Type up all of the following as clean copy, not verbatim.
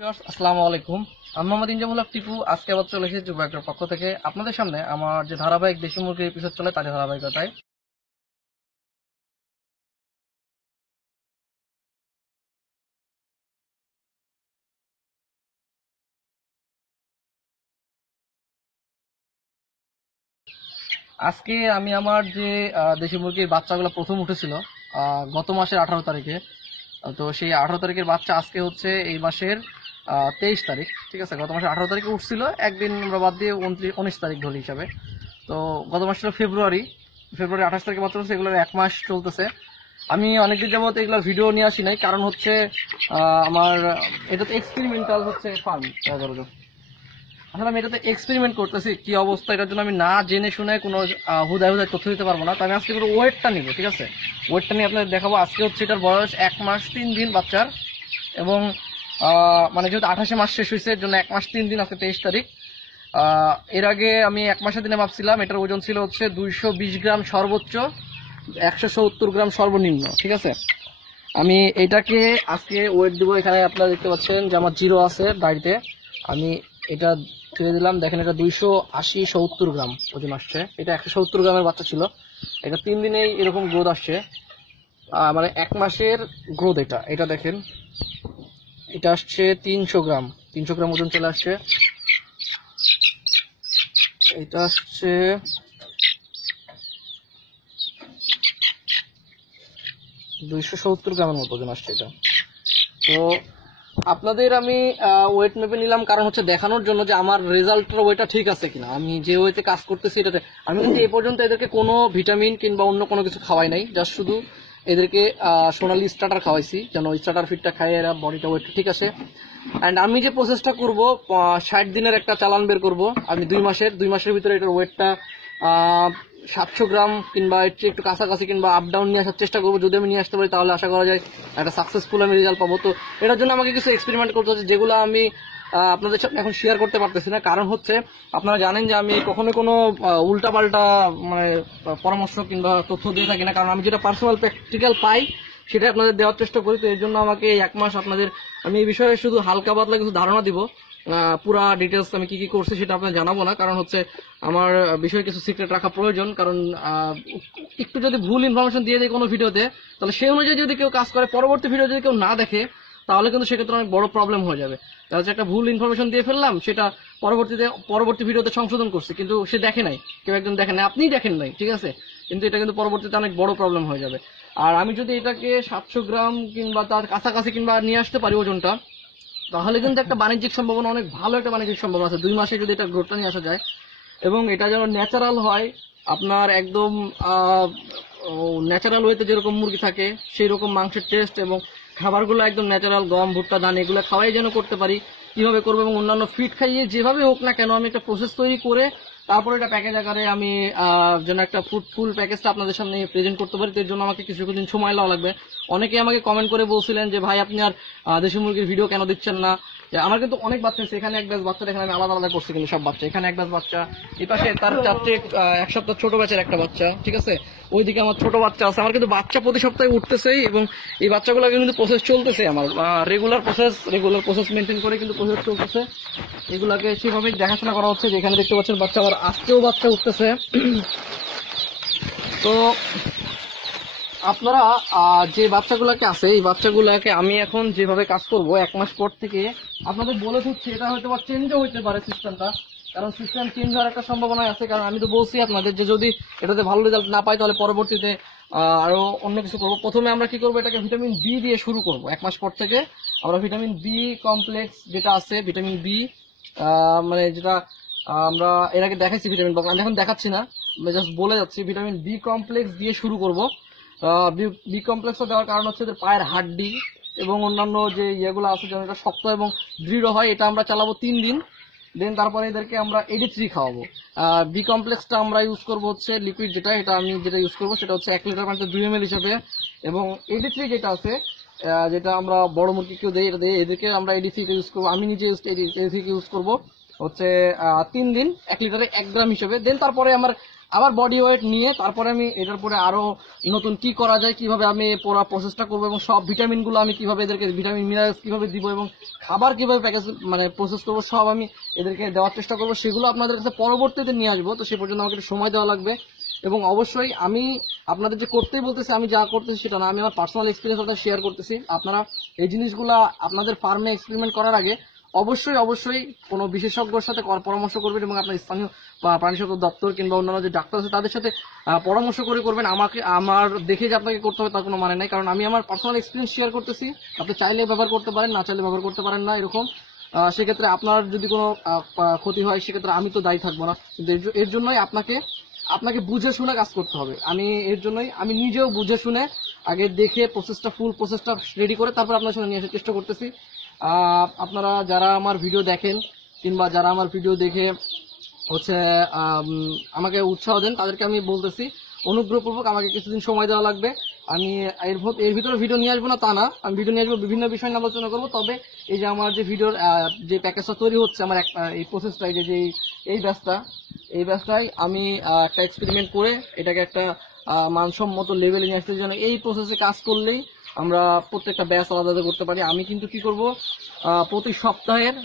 আসসালামু আলাইকুম। আমি মোহাম্মদ ইনজামুল হক টিপু। আজকে আবার চলে এসেছি যুব একটার পক্ষ থেকে আপনাদের সামনে আমার যে ধারাবাহিক দেশি মুরগির এপিসোড চলে তার ধারাবাহিকতায়। আজকে আমি আমার যে দেশি মুরগির বাচ্চাগুলো প্রথম উঠেছিল গত মাসের 18 তারিখে। তো সেই 18 তারিখের বাচ্চা আজকে হচ্ছে এই মাসের 23 তারিখ। ঠিক আছে, গত মাসের 18 তারিখে উঠছিল, একদিন আমরা বাদ দিয়ে 19 তারিখ ধরি হিসাবে। তো গত মাস ছিল ফেব্রুয়ারি 28 তারিখে বাচ্চা হচ্ছে, এগুলোর 1 মাস চলতেছে। আমি অনেকদিন যাবত এগুলোর ভিডিও নিয়ে আসি নাই, কারণ হচ্ছে আমার এটা তো এক্সপেরিমেন্টাল হচ্ছে ফার্ম। আসলে আমি এটাতে এক্সপেরিমেন্ট করতেছি কি অবস্থা, এটার জন্য আমি না জেনে শুনে কোনো হুদায় হুদায় তথ্য দিতে পারবো না। তো আমি আজকে পুরো ওয়েটটা নিব, ঠিক আছে? ওয়েটটা নিয়ে আপনাদের দেখাবো। আজকে হচ্ছে এটার বয়স 1 মাস 3 দিন বাচ্চার, এবং মানে যেহেতু 28 মাস শেষ হয়েছে, এর জন্য 1 মাস 3 দিন, আজকে 23 তারিখ। এর আগে আমি 1 মাসের দিনে ভাবছিলাম এটার ওজন ছিল হচ্ছে 220 গ্রাম সর্বোচ্চ, 170 গ্রাম সর্বনিম্ন, ঠিক আছে? আমি এটাকে আজকে ওয়েট দিব। এখানে আপনারা দেখতে পাচ্ছেন যে আমার জিরো আছে ডায়েরিতে। আমি এটা ছেড়ে দিলাম, দেখেন এটা 280-70 গ্রাম ওজন আসছে। এটা 170 গ্রামের বাচ্চা ছিল। এটা 3 দিনেই এরকম গ্রোথ আসছে, মানে 1 মাসের গ্রোথ। এটা এটা দেখেন, এটা আসছে 300 গ্রাম ওজন চলে আসছে। এটা আসছে 270 গ্রামের মতো ওজন আসছে এটা। তো আপনাদের আমি ওয়েট মেপে নিলাম, কারণ হচ্ছে দেখানোর জন্য যে আমার রেজাল্টের ওয়েটটা ঠিক আছে কিনা। আমি যে ওয়েটে কাজ করতেছি এটাতে আমি কিন্তু এ পর্যন্ত এদেরকে কোনো ভিটামিন কিংবা অন্য কোনো কিছু খাওয়াই নাই, জাস্ট শুধু এদেরকে সোনালি স্টার্টার খাওয়াইছি, যেন ওই স্টার্টার ফিটটা খাইয়ে এরা বডিটা ওয়েটটা ঠিক আছে। অ্যান্ড আমি যে প্রসেসটা করব, 60 দিনের একটা চালান বের করব আমি। 2 মাসের ভিতরে এটার ওয়েটটা 700 গ্রাম কিংবা এর চেয়ে একটু কাছাকাছি কিংবা আপ ডাউন নিয়ে আসার চেষ্টা করবো। যদি আমি নিয়ে আসতে পারি তাহলে আশা করা যায় একটা সাকসেসফুল আমি রেজাল্ট পাবো। তো এটার জন্য আমাকে কিছু এক্সপেরিমেন্ট করতে হচ্ছে, যেগুলো আমি আপনাদের সাথে এখন শেয়ার করতে পারতেছি না। কারণ হচ্ছে আপনারা জানেন যে আমি কখনো কোনো উল্টাপাল্টা মানে পরামর্শ কিংবা তথ্য দিয়ে থাকি না, কারণ আমি যেটা পার্সোনাল প্র্যাকটিক্যাল পাই সেটা আপনাদের দেওয়ার চেষ্টা করি। তো এর জন্য আমাকে 1 মাস আপনাদের আমি এই বিষয়ে শুধু হালকা পাতলা কিছু ধারণা দিব। পুরা ডিটেলস আমি কি কি করছি সেটা আপনাদের জানাবো না, কারণ হচ্ছে আমার বিষয়ে কিছু সিক্রেট রাখা প্রয়োজন। কারণ একটু যদি ভুল ইনফরমেশন দিয়ে দেয় কোনো ভিডিওতে, তাহলে সেই অনুযায়ী যদি কেউ কাজ করে, পরবর্তী ভিডিও যদি কেউ না দেখে, তাহলে কিন্তু সেক্ষেত্রে অনেক বড় প্রবলেম হয়ে যাবে। তাহলে একটা ভুল ইনফরমেশন দিয়ে ফেললাম, সেটা পরবর্তী ভিডিওতে সংশোধন করছে, কিন্তু সে দেখে নাই, কেউ একজন দেখে নাই, আপনিই দেখেন নাই, ঠিক আছে? কিন্তু এটা কিন্তু পরবর্তীতে অনেক বড় প্রবলেম হয়ে যাবে। আর আমি যদি এটাকে 700 গ্রাম কিংবা তার কাছাকাছি কিংবা নিয়ে আসতে পারি ওজনটা, তাহলে কিন্তু একটা বাণিজ্যিক সম্ভাবনা, অনেক ভালো একটা বাণিজ্যিক সম্ভাবনা আছে 2 মাসে যদি এটা গ্রোথটা নিয়ে আসা যায়। এবং এটা যেন ন্যাচারাল হয়, আপনার একদম ন্যাচারাল ওয়েতে যেরকম মুরগি থাকে সেই রকম মাংসের টেস্ট, এবং খাবারগুলো একদম ন্যাচারাল, গম ভুট্টা ধান এগুলো খাওয়াই যেন করতে পারি। কিভাবে করবো এবং অন্যান্য ফিড খাইয়ে যেভাবে হোক না কেন আমি একটা প্রসেস তৈরি করে তারপরে এটা প্যাকেজ আকারে আমি যেন একটা ফুল প্যাকেজটা আপনাদের সামনে প্রেজেন্ট করতে পারি। এর জন্য আমাকে কিছুদিন সময় লাগা লাগবে। অনেকে আমাকে কমেন্ট করে বলছিলেন যে ভাই আপনি আর দেশি মুরগির ভিডিও কেন দিচ্ছেন না। আমার কিন্তু অনেক বাচ্চা আছে, এখানে এক ব্যাচ বাচ্চা দেখেন আমি আলাদা আলাদা করছি, কিন্তু সব বাচ্চা এখানে এক ব্যাচ বাচ্চা, এই পাশে তার 1 সপ্তাহ ছোট ব্যাচের একটা বাচ্চা, ঠিক আছে? ওইদিকে আমার ছোট বাচ্চা আছে। আমার কিন্তু বাচ্চা প্রতি সপ্তাহে উঠতেছেই, এবং এই বাচ্চাগুলো কিন্তু প্রসেস চলতেছে আমার রেগুলার প্রসেস মেনটেন করে কিন্তু প্রসেস চলতেছে। এগুলাকে সেভাবে দেখাশোনা করা হচ্ছে। যেখানে দেখতে পাচ্ছেন বাচ্চা, আবার আজকেও বাচ্চা উঠতেছে। তো আপনারা যে বাচ্চাগুলোকে আছে, এই বাচ্চাগুলোকে আমি এখন যেভাবে কাজ করব 1 মাস পর থেকে আপনাদের বলে দিচ্ছি, এটা হয়তো বা চেঞ্জও হইতে পারে সিস্টেমটা, কারণ সিস্টেম চেঞ্জ হওয়ার একটা সম্ভাবনা আছে। কারণ আমি তো বলছি আপনাদের যে যদি এটাতে ভালো রেজাল্ট না পাই তাহলে পরবর্তীতে আরো অন্য কিছু করবো। প্রথমে আমরা কি করবো, এটাকে ভিটামিন বি দিয়ে শুরু করব। 1 মাস পর থেকে আমরা ভিটামিন বি কমপ্লেক্স যেটা আছে, ভিটামিন বি মানে যেটা আমরা এর আগে দেখাচ্ছি ভিটামিন বক্স, আমি এখন দেখাচ্ছি না, জাস্ট বলে যাচ্ছি। ভিটামিন বি কমপ্লেক্স দিয়ে শুরু করব। বি কমপ্লেক্সটা দেওয়ার কারণ হচ্ছে এদের পায়ের হাড্ডি এবং অন্যান্য যে ইয়েগুলো আছে যেন এটা শক্ত এবং দৃঢ় হয়। এটা আমরা চালাবো 3 দিন, দেন তারপরে এদেরকে আমরা এডি3 খাওয়াবো। বি কমপ্লেক্সটা আমরা ইউজ করবো হচ্ছে লিকুইড যেটা, এটা আমি যেটা ইউজ করবো সেটা হচ্ছে 1 লিটার পানিতে 2 ml হিসেবে। এবং এডি3 যেটা আছে, যেটা আমরা বড় মুরগিকেও দেই, এটা দিয়ে এদেরকে আমরা এডি3 ইউজ করবো। আমি নিজে এডি3 ইউজ করবো হচ্ছে 3 দিন 1 লিটারে 1 গ্রাম হিসেবে। দেন তারপরে আমার আবার বডি ওয়েট নিয়ে তারপরে আমি এটার পরে আরো নতুন কি করা যায়, কিভাবে আমি পুরো প্রসেসটা করবো এবং সব ভিটামিন গুলো আমি কিভাবে এদেরকে ভিটামিন মিনারেলস কিভাবে দিব এবং খাবার কিভাবে প্যাকেজ মানে প্রসেস করবো সব আমি এদেরকে দেওয়ার চেষ্টা করবো। সেগুলো আপনাদের কাছে পরবর্তীতে নিয়ে আসবো। তো সে পর্যন্ত আমাকে একটু সময় দেওয়া লাগবে। এবং অবশ্যই আমি আপনাদের যে করতেই বলতেছি, আমি যা করতেছি সেটা না, আমি আমার পার্সোনাল এক্সপিরিয়েন্স আপনাদের শেয়ার করতেছি। আপনারা এই জিনিসগুলা আপনাদের ফার্মে এক্সপেরিমেন্ট করার আগে অবশ্যই কোনো বিশেষজ্ঞের সাথে পরামর্শ করবেন এবং আপনার স্থানীয় প্রাণী সম্পদ দপ্তর কিংবা অন্যান্য যে ডাক্তার আছে তাদের সাথে পরামর্শ করে করবেন। আমাকে আমার দেখে যে আপনাকে করতে হবে তার কোনো মানে নাই, কারণ আমি আমার পার্সোনাল এক্সপিরিয়েন্স শেয়ার করতেছি। আপনি চাইলে ব্যবহার করতে পারেন, না চাইলে ব্যবহার করতে পারেন না, এরকম। সেক্ষেত্রে আপনার যদি কোনো ক্ষতি হয় সেক্ষেত্রে আমি তো দায়ী থাকবো না। কিন্তু এর জন্যই আপনাকে বুঝে শুনে কাজ করতে হবে। এর জন্যই আমি নিজেও বুঝে শুনে আগে দেখে ফুল প্রসেসটা রেডি করে তারপর আপনার সামনে নিয়ে আসার চেষ্টা করতেছি। আপনারা যারা আমার ভিডিও দেখেন কিংবা যারা আমার ভিডিও দেখে হচ্ছে আমাকে উৎসাহ দেন, তাদেরকে আমি বলতেছি অনুগ্রহপূর্বক আমাকে কিছুদিন সময় দেওয়া লাগবে। আমি এর ভিতরে ভিডিও নিয়ে আসবো না তা না, আমি ভিডিও নিয়ে আসবো, বিভিন্ন বিষয় নিয়ে আলোচনা করবো। তবে এই যে আমার যে ভিডিওর যে প্যাকেজটা তৈরি হচ্ছে, আমার এই প্রসেসটা এই ব্যাচটাই আমি একটা এক্সপেরিমেন্ট করে এটাকে একটা মানসম্মত লেভেলে নিয়ে আসতে জন্য এই প্রসেসে কাজ করলেই আমরা প্রত্যেকটা ব্যাচ আলাদা করতে পারি। আমি কিন্তু কি করব, প্রতি সপ্তাহের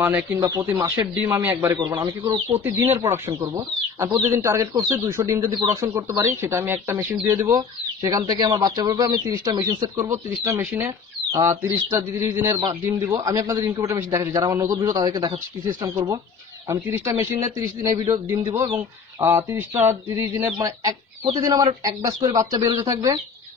মানে কিংবা প্রতি মাসের ডিম আমি একবারে করবো না, আমি কি করবো প্রতিদিনের প্রোডাকশন করবো। আমি প্রতিদিন টার্গেট করছি 200 ডিম যদি প্রোডাকশন করতে পারি, সেটা আমি একটা মেশিন দিয়ে দিব, সেখান থেকে আমার বাচ্চা পড়বে। আমি 30টা মেশিন সেট করবো, 30টা মেশিনে 30 দিনের ডিম দিব। আমি আপনাদের ইনকিউবেটর মেশিন দেখাচ্ছি, যারা আমার নতুন ভিডিও তাদেরকে দেখাচ্ছি কি সিস্টেম করবো। আমি 30টা মেশিনে 30 দিনের ভিডিও ডিম দিব এবং 30 দিনের মানে প্রতিদিন আমার এক ব্যাচ করে বাচ্চা বেরোতে থাকবে।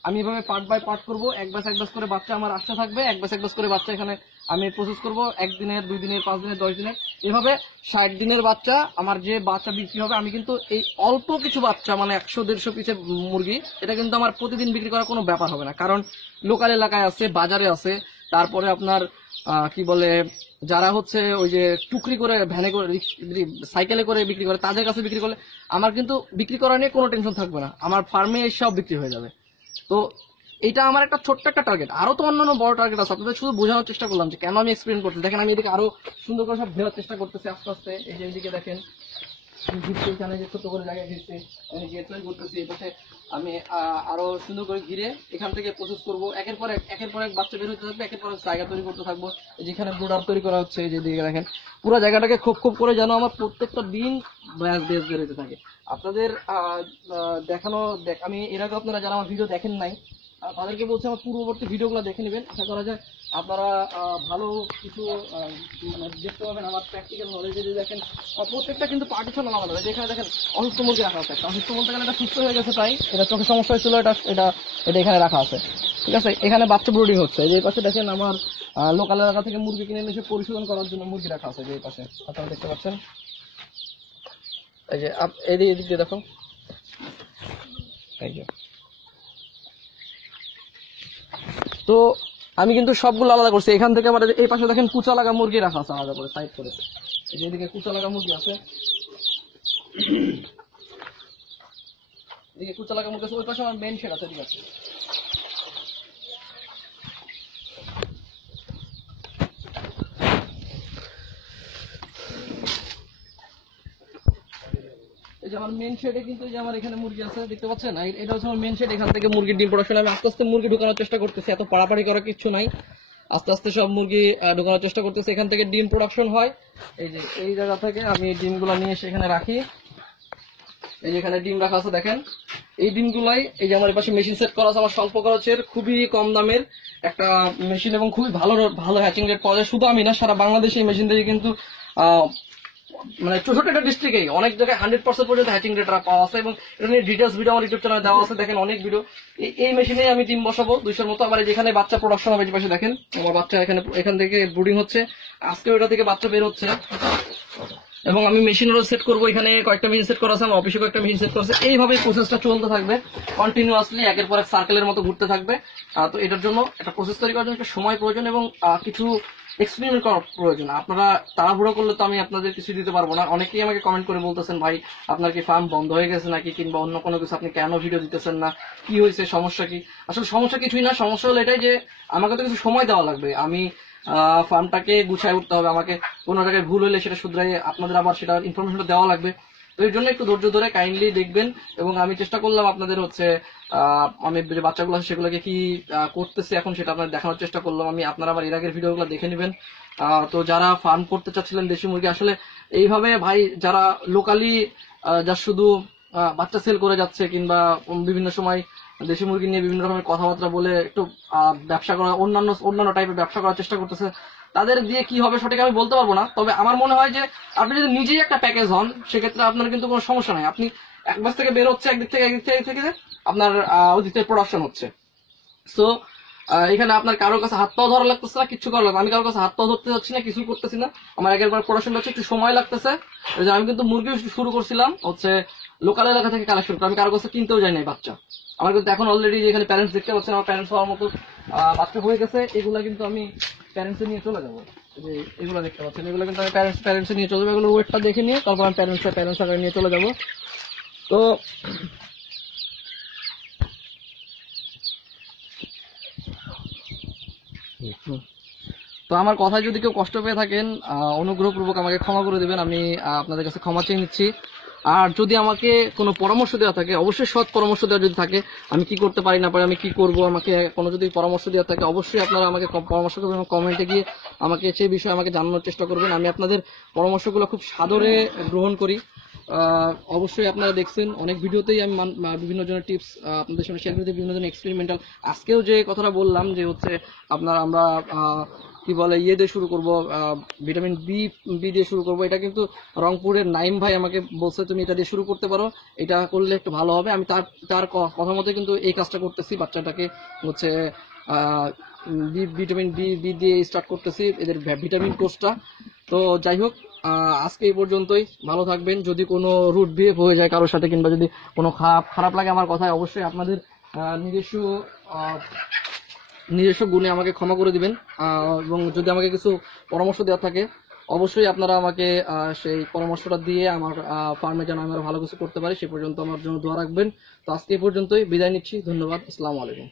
আমি এভাবে পার্ট বাই পার্ট করবো, এক ব্যাচ করে বাচ্চা আমার আসতে থাকবে, এক ব্যাচ করে বাচ্চা এখানে আমি প্রসেস করবো 1 দিনের, 2 দিনের, 5 দিনের, 10 দিনের, এভাবে 60 দিনের বাচ্চা আমার যে বাচ্চা বিক্রি হবে। আমি কিন্তু এই অল্প কিছু বাচ্চা মানে 100-150 পিসের মুরগি, এটা কিন্তু আমার প্রতিদিন বিক্রি করার কোনো ব্যাপার হবে না, কারণ লোকাল এলাকায় আছে, বাজারে আছে। তারপরে আপনার কি বলে যারা হচ্ছে ওই যে টুকরি করে ভ্যানে করে সাইকেলে করে বিক্রি করে, তাদের কাছে বিক্রি করলে আমার কিন্তু বিক্রি করা নিয়ে কোনো টেনশন থাকবে না, আমার ফার্মে সব বিক্রি হয়ে যাবে। তো এটা আমার একটা ছোট্ট একটা টার্গেট, আরো তো অন্যান্য বড় টার্গেট আছে। আপনাদের শুধু বোঝানোর চেষ্টা করলাম যে কেন আমি এক্সপেরিমেন্ট করতেছি। দেখেন আমি এদিকে আরো সুন্দর করে সব দেওয়ার চেষ্টা করতেছি আস্তে আস্তে। এই যে এদিকে দেখেন ঘিরছি, এখানে যে ছোট করে জায়গায় ঘিরছি, আমি গেট তৈরি করতেছি। এই পাশে আমি আরো সুন্দর করে ঘিরে এখান থেকে প্রসেস করবো। একের পর এক বাচ্চা বের হতে থাকবে, একের পর জায়গা তৈরি করতে থাকবো। যেখানে ব্রোডার তৈরি করা হচ্ছে, এই যে দিকে দেখেন পুরো জায়গাটাকে খুব করে যেন আমার প্রত্যেকটা দিন ব্যাস বের হতে থাকে। আপনাদের দেখানো আমি এর আগে আপনারা যারা আমার ভিডিও দেখেন নাই তাদেরকে বলছি আমার পূর্ববর্তী ভিডিওগুলো দেখে নেবেন। আশা করা যায় আপনারা ভালো কিছু মানে দেখতে পাবেন। আমার প্র্যাকটিক্যাল নলেজে যদি দেখেন প্রত্যেকটা কিন্তু পার্টিশন আলাদা। যেখানে দেখেন অসুস্থ মুরগি রাখা আছে, অসুস্থ বলতে গেলে এটা সুস্থ হয়ে গেছে, তাই এটা চোখে সমস্যা হয়েছিল, এটা এখানে রাখা আছে, ঠিক আছে। এখানে বাচ্চা ব্রুডিং হচ্ছে। এই পাশে দেখেন আমার লোকাল এলাকা থেকে মুরগি কিনে এনে পরিশোধন করার জন্য মুরগি রাখা আছে। এই পাশে আপনারা দেখতে পাচ্ছেন, এই যে এদিক দিয়ে দেখো, এই যে। তো আমি কিন্তু সবগুলো আলাদা করছি। এখান থেকে আমার এই পাশে দেখেন কুচা লাগা মুরগি রাখা আছে আলাদা করে সাইড করে। এদিকে কুচা লাগা মুরগি আছে, এদিকে কুচা লাগা মুরগি আছে। ওই পাশে আমার মেইন শেড আছে, ঠিক আছে। এই যে আমার মেইন শেডে কিন্তু যে আমার এখানে মুরগি আছে দেখতে পাচ্ছেন, এটা হচ্ছে আমার মেইন শেড। এখান থেকে মুরগির ডিম প্রোডাকশন আমি আস্তে আস্তে মুরগি ঢোকানোর চেষ্টা করতেছি, এত পাড়াপাড়ি করার কিছু নাই, আস্তে আস্তে সব মুরগি ঢোকানোর চেষ্টা করতেছি। এখান থেকে ডিম প্রোডাকশন হয়। এই যে এই জায়গা থেকে আমি ডিমগুলো নিয়ে এসে এখানে রাখি। এই যে এখানে ডিম রাখা আছে দেখেন, এই ডিমগুলাই এই যে আমার পাশে মেশিন সেট করা আছে। আমার স্বল্প খরচের খুবই কম দামের একটা মেশিন এবং খুবই ভালো হ্যাচিং রেট পাওয়া যায়। শুধু আমি না, সারা বাংলাদেশে এই মেশিন থেকে কিন্তু মানে 64টা ডিস্ট্রিক্টে অনেক জায়গায় 100% পর্যন্ত হ্যাচিং রেট পাওয়া আছে এবং এটা নিয়ে ডিটেলস ভিডিও আমার ইউটিউব চ্যানেলে দেওয়া আছে, দেখেন অনেক ভিডিও। এই মেশিনে আমি ডিম বসাবো 200-র মতো। আবার যেখানে বাচ্চা প্রোডাকশন হবে, যে পাশে দেখেন আমার বাচ্চা এখান থেকে ব্রুডিং হচ্ছে, আজকে ওটা থেকে বাচ্চা বের হচ্ছে। এবং আমি মেশিনেরও সেট করবো, এখানে কয়েকটা মেশিন সেট করা আছে, আমার অফিসে কয়েকটা মেশিন সেট করা আছে। এইভাবে প্রসেসটা চলতে থাকবে কন্টিনিউয়াসলি, একের পর এক সার্কেলের মতো ঘুরতে থাকবে। তো এটার জন্য একটা প্রসেস তৈরি করার জন্য একটা সময় প্রয়োজন এবং কিছু এক্সপেরিমেন্ট করার প্রয়োজন। আপনারা তাড়াহুড়ো করলে তো আমি আপনাদের কিছু দিতে পারবো না। অনেকেই আমাকে কমেন্ট করে বলতেছেন, ভাই আপনার কি ফার্ম বন্ধ হয়ে গেছে নাকি, কিংবা অন্য কোনো কিছু, আপনি কেন ভিডিও দিতেছেন না, কি হয়েছে, সমস্যা কি? আসলে সমস্যা কিছুই না, সমস্যা হলো এটাই যে আমাকে তো কিছু সময় দেওয়া লাগবে। আমি ফার্মটাকে গুছায় উঠতে হবে, আমাকে কোনো জায়গায় ভুল হলে সেটা শুধরাই আপনাদের আবার সেটা ইনফরমেশনটা দেওয়া লাগবে। তো এর জন্য একটু ধৈর্য ধরে কাইন্ডলি দেখবেন, এবং আমি চেষ্টা করলাম আপনাদের হচ্ছে আমি যে বাচ্চাগুলো আছে সেগুলোকে কি করতেছে এখন সেটা আপনাদের দেখানোর চেষ্টা করলাম আমি। আপনারা আমার এর আগের ভিডিওগুলো দেখে নেবেন। তো যারা ফার্ম করতে চাচ্ছিলেন দেশি মুরগি, আসলে এইভাবে ভাই যারা লোকালি যা শুধু বাচ্চা সেল করে যাচ্ছে কিংবা বিভিন্ন সময় দেশি মুরগি নিয়ে বিভিন্ন রকমের কথাবার্তা বলে একটু ব্যবসা করা, অন্যান্য টাইপের ব্যবসা করার চেষ্টা করতেছে, তাদের দিয়ে কি হবে সঠিক আমি বলতে পারবো না। তবে আমার মনে হয় যে আপনি যদি নিজেই একটা প্যাকেজ হন সেক্ষেত্রে আপনার কিন্তু কোনো সমস্যা নাই। আপনি এক মাস থেকে বের হচ্ছে একদিক থেকে আপনার ওদিক থেকে প্রোডাকশন হচ্ছে। সো এখানে আপনার কারোর কাছে হাত পাও ধরা লাগতেছে না, কিছু করা লাগবে, আমি কারোর কাছে হাত পাও ধরতে যাচ্ছি না, কিছু করতেছি না। আমার একবার প্রোডাকশন হচ্ছে, একটু সময় লাগতেছে। আমি কিন্তু মুরগি শুরু করছিলাম হচ্ছে লোকাল এলাকা থেকে কালেকশন করে, আমি কারোর কাছে কিনতেও যাই নাই বাচ্চা। আমার কিন্তু এখন অলরেডি যেখানে প্যারেন্টস দেখতে পাচ্ছেন, আমার প্যারেন্টস হওয়ার মতো বাচ্চা হয়ে গেছে। এগুলা কিন্তু আমি প্যারেন্টসে নিয়ে চলে যাবো। যে এগুলো দেখতে পাচ্ছেন, এগুলো কিন্তু আমি প্যারেন্টসে নিয়ে চলে যাবো। এগুলো ওয়েটটা দেখে নিয়ে তারপর আমি প্যারেন্টস আকারে নিয়ে চলে যাবো। তো তো আমার কথায় যদি কেউ কষ্ট পেয়ে থাকেন অনুগ্রহপূর্বক আমাকে ক্ষমা করে দিবেন, আমি আপনাদের কাছে ক্ষমা চেয়ে নিচ্ছি। আর যদি আমাকে কোনো পরামর্শ দেওয়া থাকে, অবশ্যই সৎ পরামর্শ দেওয়া যদি থাকে, আমি কি করতে পারি না পারি, আমি কি করব, আমাকে কোনো যদি পরামর্শ দেওয়া থাকে অবশ্যই আপনারা আমাকে পরামর্শ করবেন, কমেন্টে গিয়ে আমাকে সেই বিষয়ে আমাকে জানানোর চেষ্টা করবেন। আমি আপনাদের পরামর্শগুলো খুব সাদরে গ্রহণ করি। অবশ্যই আপনারা দেখছেন অনেক ভিডিওতেই আমি বিভিন্ন জনের টিপস আপনাদের সঙ্গে শেয়ার করতে, বিভিন্ন জনের এক্সপেরিমেন্টাল। আজকেও যে কথাটা বললাম যে হচ্ছে আপনার আমরা কি বলে ইয়ে দিয়ে শুরু করবো, ভিটামিন বি দিয়ে শুরু করবো, এটা কিন্তু রংপুরের নাইম ভাই আমাকে বলছে তুমি এটা দিয়ে শুরু করতে পারো, এটা করলে একটু ভালো হবে। আমি তার কথা মতো কিন্তু এই কাজটা করতেছি, বাচ্চাটাকে হচ্ছে ভিটামিন বি দিয়ে স্টার্ট করতেছি, এদের ভিটামিন কোর্সটা। তো যাই হোক, আজকে এই পর্যন্তই। ভালো থাকবেন। যদি কোনো রুট বিহেভ হয়ে যায় কারোর সাথে কিংবা যদি কোনো খারাপ লাগে আমার কথায়, অবশ্যই আপনাদের নিজস্ব গুণে আমাকে ক্ষমা করে দিবেন। এবং যদি আমাকে কিছু পরামর্শ দেওয়া থাকে অবশ্যই আপনারা আমাকে সেই পরামর্শটা দিয়ে আমার ফার্মে যেন আমি আরো ভালো কিছু করতে পারি সে পর্যন্ত আমার জন্য দোয়া রাখবেন। তো আজকে এই পর্যন্তই, বিদায় নিচ্ছি। ধন্যবাদ। আসসালামু আলাইকুম।